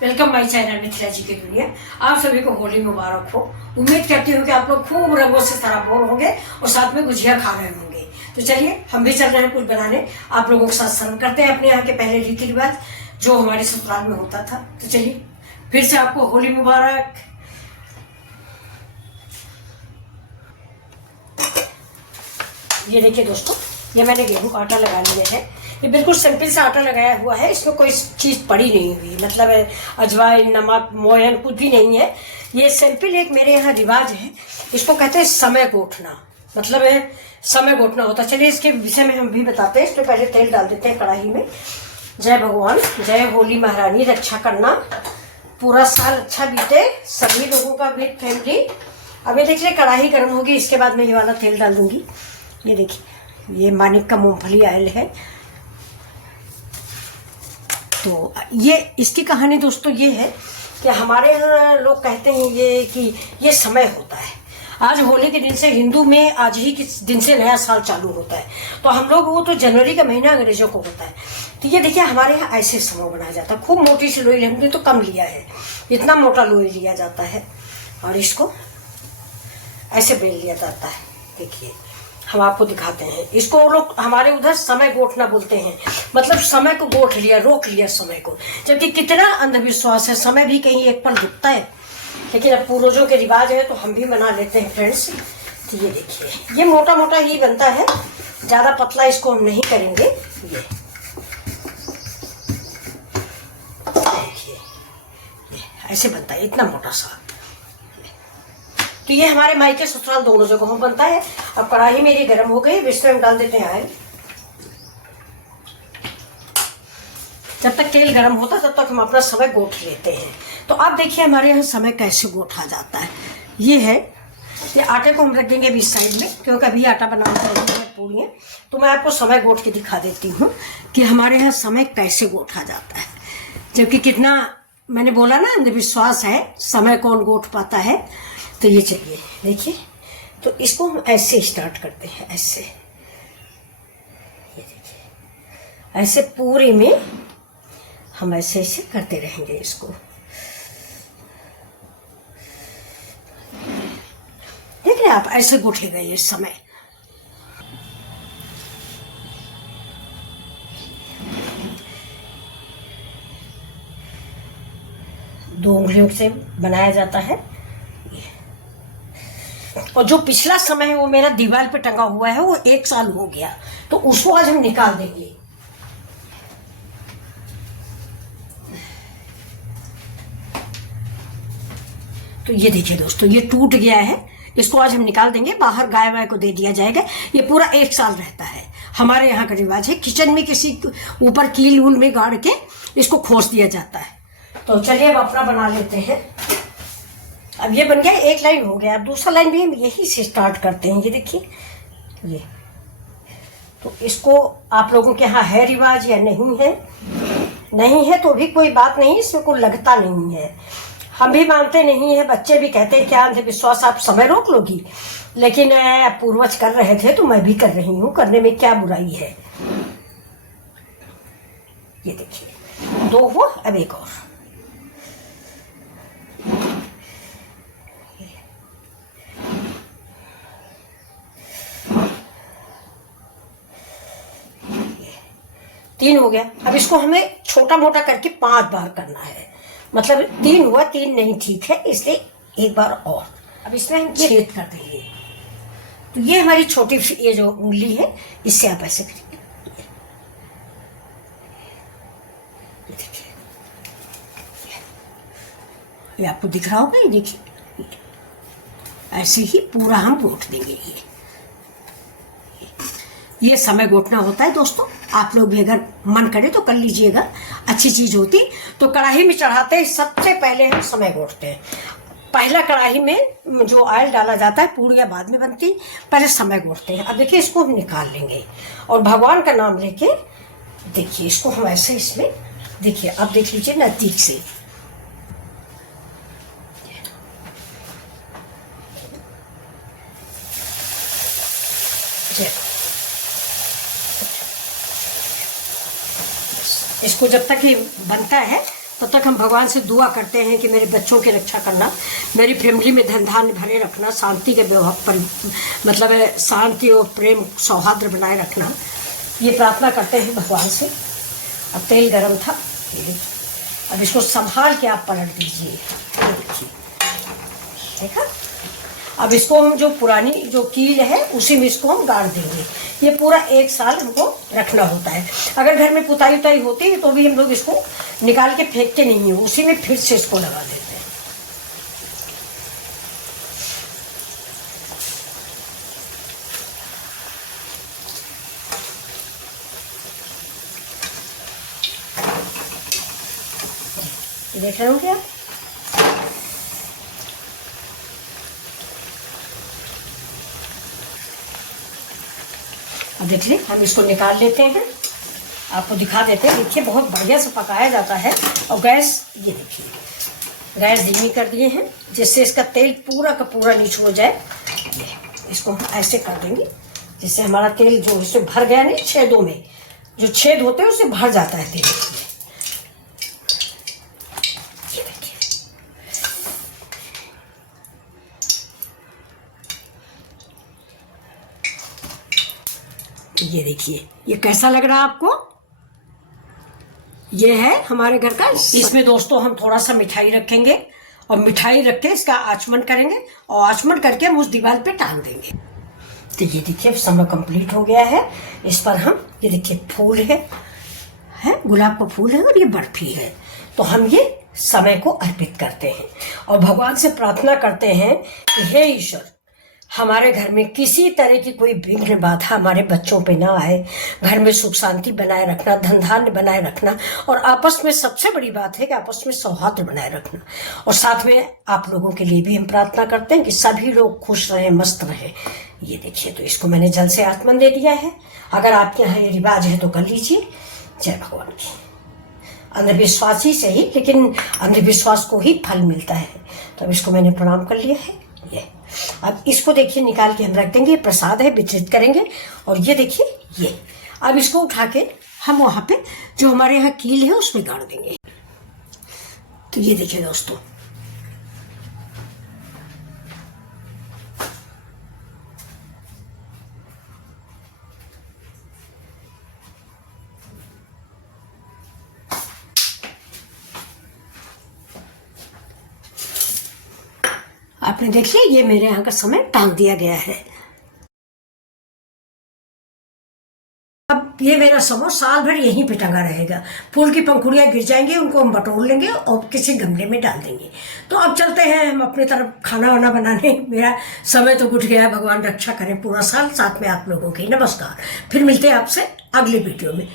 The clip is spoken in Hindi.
वेलकम माई चैनल मिथिला जी की दुनिया। आप सभी को होली मुबारक हो। उम्मीद करती हूँ कि आप लोग खूब रंगों से सराबोर होंगे और साथ में गुजिया खा रहे होंगे। तो चलिए हम भी चल रहे हैं कुछ बनाने, आप लोगों के साथ सर्व करते हैं अपने यहाँ के पहले रीति रिवाज जो हमारे ससुराल में होता था। तो चलिए फिर से आपको होली मुबारक। ये देखिए दोस्तों, ये मैंने गेहूं का आटा लगा लिया है। ये बिल्कुल सिंपल सा आटा लगाया हुआ है, इसमें कोई चीज़ पड़ी नहीं हुई, मतलब अजवाइन नमक मोयन कुछ भी नहीं है। ये सिंपल एक मेरे यहाँ रिवाज है, इसको कहते हैं समय गोठना, मतलब है समय गोठना होता है। चलिए इसके विषय में हम भी बताते हैं। इसमें पहले तेल डाल देते हैं कढ़ाई में। जय भगवान, जय होली महारानी, रक्षा करना, पूरा साल अच्छा बीते सभी लोगों का भी फैमिली। अब ये देखिए कढ़ाई गर्म होगी, इसके बाद मैं ये वाला तेल डाल दूंगी। ये देखिए ये मानिक का मूंगफली ऑयल है। तो ये इसकी कहानी दोस्तों ये है कि हमारे यहाँ लोग कहते हैं ये कि ये समय होता है। आज होली के दिन से हिंदू में आज ही के दिन से नया साल चालू होता है। तो हम लोग वो तो जनवरी का महीना अंग्रेजों को होता है। तो ये देखिए हमारे यहाँ ऐसे समय बनाया जाता है। खूब मोटी सी लोई, हमने तो कम लिया है, इतना मोटा लोई लिया जाता है और इसको ऐसे बेल लिया जाता है। देखिए हम आपको दिखाते हैं। इसको लोग हमारे उधर समय गोठना बोलते हैं, मतलब समय को गोठ लिया, रोक लिया समय को। जबकि कितना अंधविश्वास है, समय भी कहीं एक पल रुकता है, लेकिन अब पूर्वजों के रिवाज है तो हम भी मना लेते हैं फ्रेंड्स। तो ये देखिए ये मोटा मोटा ही बनता है, ज़्यादा पतला इसको हम नहीं करेंगे। ये देखिए ऐसे बनता है, इतना मोटा सा। तो ये हमारे मायके ससुराल दोनों जगहों बनता है। अब कढ़ाई मेरी गर्म हो गई, इसमें हम डाल देते हैं ऑयल। जब तक तेल गर्म होता है तब तक हम अपना समय गोठ लेते हैं। तो अब देखिए हमारे यहाँ समय कैसे गोठा जाता है। ये है, ये आटे को हम रखेंगे बीच साइड में, क्योंकि अभी आटा बनाना है पूड़ियाँ। तो मैं आपको समय गोठ के दिखा देती हूँ कि हमारे यहाँ समय कैसे गोठा जाता है। जबकि कितना मैंने बोला ना अंधविश्वास है, समय कौन गोठ पाता है। तो ये चलिए देखिए, तो इसको हम ऐसे स्टार्ट करते हैं, ऐसे। ये देखिए ऐसे पूरे में हम ऐसे ऐसे करते रहेंगे इसको। देख रहे आप, ऐसे गोठेगा ये समय। दो उंगलियों से बनाया जाता है। और जो पिछला समय है वो मेरा दीवार पे टंगा हुआ है, वो 1 साल हो गया, तो उसको आज हम निकाल देंगे। तो ये देखिए दोस्तों, ये टूट गया है, इसको आज हम निकाल देंगे, बाहर गाय वाय को दे दिया जाएगा। ये पूरा 1 साल रहता है। हमारे यहाँ का रिवाज है, किचन में किसी ऊपर कील वूल में गाड़ के इसको खोस दिया जाता है। तो चलिए अब अपना बना लेते हैं। अब ये बन गया, 1 लाइन हो गया। अब दूसरा लाइन भी हम यही से स्टार्ट करते हैं। ये देखिए ये, तो इसको आप लोगों के यहाँ है रिवाज या नहीं है? नहीं है तो भी कोई बात नहीं, इसमें कोई लगता नहीं है। हम भी मानते नहीं है, बच्चे भी कहते हैं क्या अंधविश्वास, आप समय रोक लोगी। लेकिन पूर्वज कर रहे थे तो मैं भी कर रही हूँ, करने में क्या बुराई है। ये देखिए 2 हुआ, अब एक और। तीन हो गया। अब इसको हमें छोटा मोटा करके 5 बार करना है, मतलब 3 हुआ, 3 नहीं ठीक है, इसलिए 1 बार और। अब इसमें हम छेद कर देंगे। तो ये हमारी छोटी ये जो उंगली है, इससे आप ऐसे करेंगे। ये आपको दिख रहा होगा, ये देखिए ऐसे ही पूरा हम गोठ देंगे। ये समय गोठना होता है दोस्तों। आप लोग भी अगर मन करे तो कर लीजिएगा, अच्छी चीज होती। तो कढ़ाई में चढ़ाते हैं, सबसे पहले हम समय गोठते हैं। पहला कढ़ाई में जो ऑयल डाला जाता है, पूड़ियाँ बाद में बनती, पहले समय गोठते हैं। अब देखिए इसको हम निकाल लेंगे और भगवान का नाम लेके देखिए इसको हम ऐसे इसमें, देखिए अब देख लीजिए नजदीक से। इसको जब तक ये बनता है तब तक हम भगवान से दुआ करते हैं कि मेरे बच्चों की रक्षा करना, मेरी फैमिली में धन धान्य भरे रखना, शांति के व्यवहार मतलब शांति और प्रेम सौहार्द बनाए रखना, ये प्रार्थना करते हैं भगवान से। अब तेल गरम था, अब इसको संभाल के आप पलट दीजिए। देखिए, देखा। अब इसको हम जो पुरानी जो कील है उसी में इसको हम गाड़ देंगे। ये पूरा 1 साल हमको रखना होता है। अगर घर में पुताई उताई होती है तो भी हम लोग इसको निकाल के फेंकते नहीं है, उसी में फिर से इसको लगा देते हैं। देख रहे हो क्या? अब देखिए, हम इसको निकाल लेते हैं, आपको दिखा देते हैं। देखिए, बहुत बढ़िया से पकाया जाता है। और गैस, ये देखिए, गैस धीमी कर दिए हैं जिससे इसका तेल पूरा का पूरा निचो जाए। इसको हम ऐसे कर देंगे जिससे हमारा तेल जो इसमें भर गया नहीं, छेदों में जो छेद होते हैं उससे भर जाता है तेल। ये देखिए, ये कैसा लग रहा है आपको? ये है हमारे घर का। इसमें दोस्तों हम थोड़ा सा मिठाई रखेंगे और मिठाई रख के इसका आचमन करेंगे और आचमन करके हम उस दीवार पे टांग देंगे। तो ये देखिए, समय कंप्लीट हो गया है। इस पर हम, ये देखिए, फूल है गुलाब का फूल है और ये बर्फी है। तो हम ये समय को अर्पित करते हैं और भगवान से प्रार्थना करते हैं कि हे ईश्वर, हमारे घर में किसी तरह की कोई विघ्न बाधा हमारे बच्चों पे ना आए। घर में सुख शांति बनाए रखना, धन धान्य बनाए रखना, और आपस में सबसे बड़ी बात है कि आपस में सौहार्द बनाए रखना। और साथ में आप लोगों के लिए भी हम प्रार्थना करते हैं कि सभी लोग खुश रहें, मस्त रहें। ये देखिए, तो इसको मैंने जल से आचमन दे दिया है। अगर आपके यहाँ ये रिवाज है तो कर लीजिए। जय भगवान की। अंधविश्वासी से ही, लेकिन अंधविश्वास को ही फल मिलता है। तो अब इसको मैंने प्रणाम कर लिया है। ये अब इसको देखिए निकाल के हम रख देंगे, प्रसाद है, वितरित करेंगे। और ये देखिए, ये अब इसको उठा के हम वहां पे जो हमारे यहाँ कील है उसमें गाड़ देंगे। तो ये देखिए दोस्तों, आपने देख लिया, ये मेरे यहाँ का समय टांग दिया गया है। अब ये मेरा समय साल भर यहीं पे टंगा रहेगा। फूल की पंखुड़ियाँ गिर जाएंगी, उनको हम बटोर लेंगे और किसी गमले में डाल देंगे। तो अब चलते हैं हम अपनी तरफ खाना वाना बनाने। मेरा समय तो उठ गया है। भगवान रक्षा करें पूरा साल, साथ में आप लोगों की। नमस्कार। फिर मिलते हैं आपसे अगली वीडियो में।